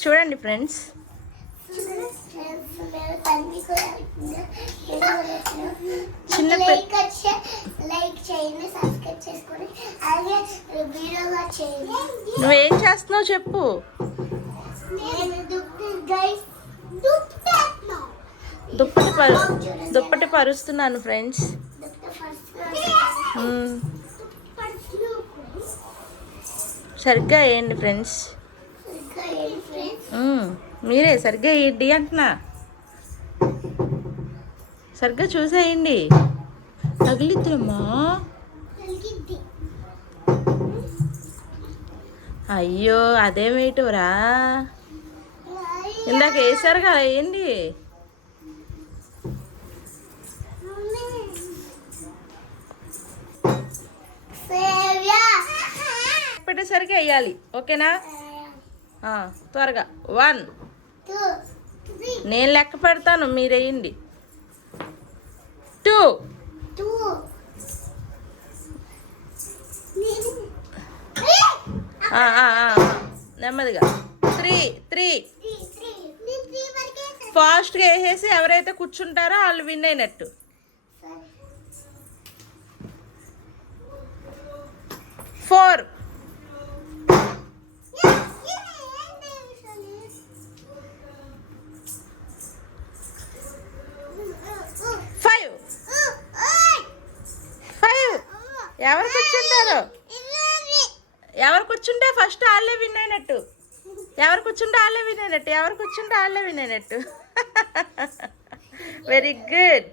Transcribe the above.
చూడండి ఫ్రెండ్స్. చిన్న లైక్ చేయండి, సబ్స్క్రైబ్ చేసుకోండి, అలాగే వీడియోగా చేయండి. నువ్వేం చేస్తున్నావు చెప్పు. దుప్పటి పరుస్తున్నాను ఫ్రెండ్స్. సరిగ్గా వేయండి ఫ్రెండ్స్. మీరే సరిగ్గా వేయండి అంటున్నా. సరిగ్గా చూసేయండి. తగిలిద్దమ్మా. అయ్యో అదేం వేయటంరా, ఇందాక వేసారు కదా, వేయండి. పెట్టేసరికి వేయాలి, ఓకేనా? త్వరగా 1 నేను లెక్క పెడతాను, మీరు వేయండి. 2 నెమ్మదిగా 3 ఫాస్ట్గా వేసేసి ఎవరైతే కూర్చుంటారో వాళ్ళు విన్ అయినట్టు. 4 5 ఎవరు కూర్చుంటారో, ఎవరు కూర్చుంటే ఫస్ట్ వాళ్ళే విన్ అయినట్టు. ఎవరు కూర్చుంటే వాళ్ళే విన్ అయినట్టు. ఎవరు కూర్చుంటే వాళ్ళే విన్ అయినట్టు. Very good.